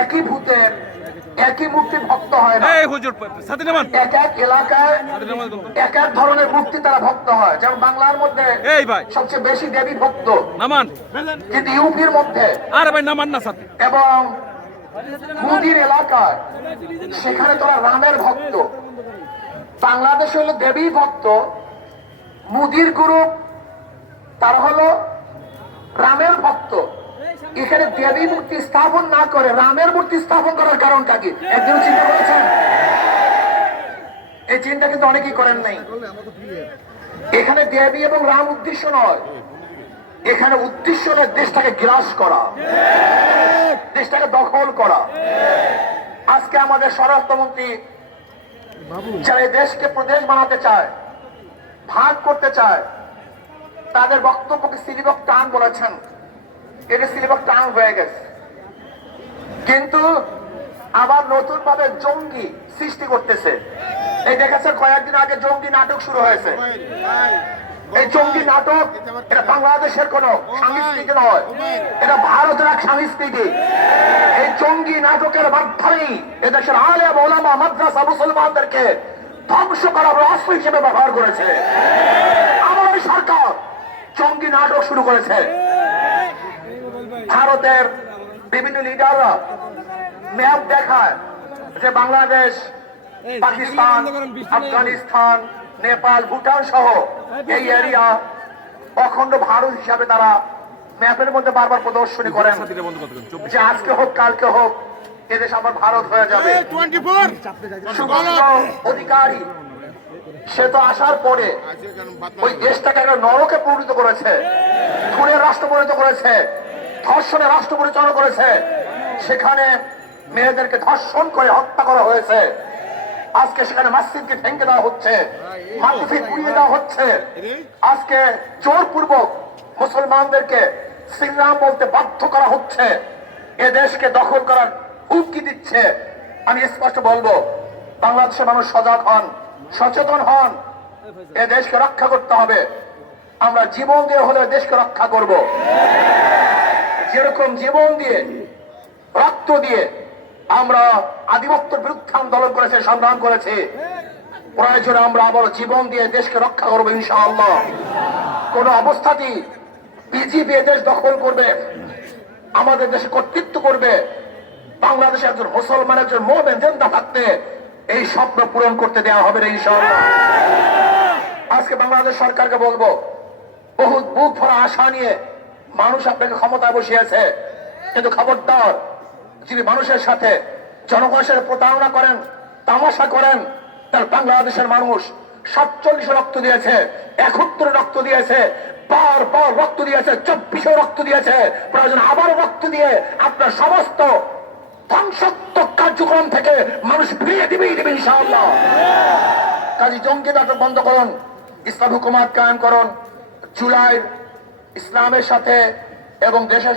একই ভূতের একই মূর্তি ভক্ত হয় না। এক এক এলাকায় এক এক ধরনের মূর্তি তারা ভক্ত হয়। যেমন বাংলার মধ্যে সবচেয়ে বেশি দেবী ভক্ত, কিন্তু ইউপির মধ্যে এবং মুদির এলাকায় সেখানে তোরা রামের ভক্ত। বাংলাদেশ হলো দেবী ভক্ত, মুদির গ্রুপ তারা হলো রামের ভক্ত। এখানে দেবী মূর্তি স্থাপন না করে রামের মূর্তি স্থাপন করার কারণটা কি একদিন চিন্তা করেছেন? এই চিন্তা কিন্তু অনেকেই করেন নাই। এখানে দেবী এবং রাম উদ্দেশ্য নয়, এখানে উদ্দেশ্য নয় দেশটাকে গ্রাস করা, দেশটাকে দখল করা। আজকে আমাদের স্বরাষ্ট্রমন্ত্রী যারা এই দেশকে প্রদেশ বানাতে চায়, ভাগ করতে চায়, তাদের বক্তব্যকে সিলিবক টান বলেছেন। এটা সিলেবাস টান হয়ে গেছে, কিন্তু আবার নতুন ভাবে জঙ্গি সৃষ্টি করতেছে। এই দেখেছেন কয়েকদিন আগে জঙ্গি নাটক শুরু হয়েছে। এই জঙ্গি নাটক এটা বাংলাদেশের কোন সংস্কৃতি নয়, এটা ভারতের এক সংস্কৃতি। এই জঙ্গি নাটকের মাধ্যমেই এদেশের আলেম ওলামা মাদ্রাসা মুসলমানদেরকে ধ্বংস করার অস্ত্র হিসেবে ব্যবহার করেছে। আমার সরকার জঙ্গি নাটক শুরু করেছে। ভারতের বিভিন্ন লিডাররা ম্যাপ দেখায় যে বাংলাদেশ, পাকিস্তান, আফগানিস্তান, নেপাল, ভুটান সহ এই এরিয়া অখণ্ড ভারত হিসাবে তারা ম্যাপের মধ্যে বারবার প্রদর্শনী করেন যে আজকে হোক কালকে হোক এদেশ আবার ভারত হয়ে যাবে। শুভেন্দু অধিকারী সে তো আসার পরে ওই দেশটাকে একটা নরকে পরিণত করেছে, খুনের রাষ্ট্র পরিণত করেছে, ধর্ষণের রাষ্ট্র পরিচালনা করেছে। সেখানে মেয়েদেরকে ধর্ষণ করে হত্যা করা হয়েছে। আজকে সেখানে মসজিদকে ভেঙে দেওয়া হচ্ছে, মাদ্রাসা পুড়িয়ে দেওয়া হচ্ছে। আজকে জোরপূর্বক মুসলমানদেরকে শ্রীরাম বলতে বাধ্য করা হচ্ছে। এ দেশকে দখল করার হুমকি দিচ্ছে। আমি স্পষ্ট বলবো, বাংলাদেশের মানুষ সজাগ হন, সচেতন হন। এ দেশকে রক্ষা করতে হবে। আমরা জীবন দিয়ে হলে দেশকে রক্ষা করব। যেরকম জীবন দিয়ে, রক্ত দিয়ে আমরা আধিপত্যের বিরুদ্ধে আন্দোলন করেছি, সংগ্রাম করেছি, প্রয়োজনে আমরা আবার জীবন দিয়ে দেশকে রক্ষা করবো ইনশাআল্লাহ। কোন অবস্থাতেই বিজেপি দেশ দখল করবে, আমাদের দেশে কর্তৃত্ব করবে, বাংলাদেশে একজন মুসলমান, একজন মুমিন জিন্দা থাকতে এই স্বপ্ন পূরণ করতে দেওয়া হবে না ইনশাআল্লাহ। আজকে বাংলাদেশ সরকারকে বলবো, বহুত বুক ভরা আশা নিয়ে মানুষ আপনাকে ক্ষমতায় বসিয়েছে, কিন্তু খবরদার যিনি মানুষের সাথে জনগণের সাথে প্রতারণা করেন, তামাশা করেন, তার বাংলাদেশের মানুষ 47 রক্ত দিয়েছে, 71 রক্ত দিয়েছে, বারবার রক্ত দিয়েছে, 24 রক্ত দিয়েছে, প্রয়োজন আবার রক্ত দিয়ে আপনার সমস্ত ধ্বংসাত্মক কার্যক্রম থেকে মানুষ ফিরিয়ে দিবেই দিবে ইনশাআল্লাহ। কাজী জঙ্গি নাটক বন্ধ করুন, ইসলাম হুকুমত কায়েম করুন, জুলাই ইসলামের সাথে এবং দেশের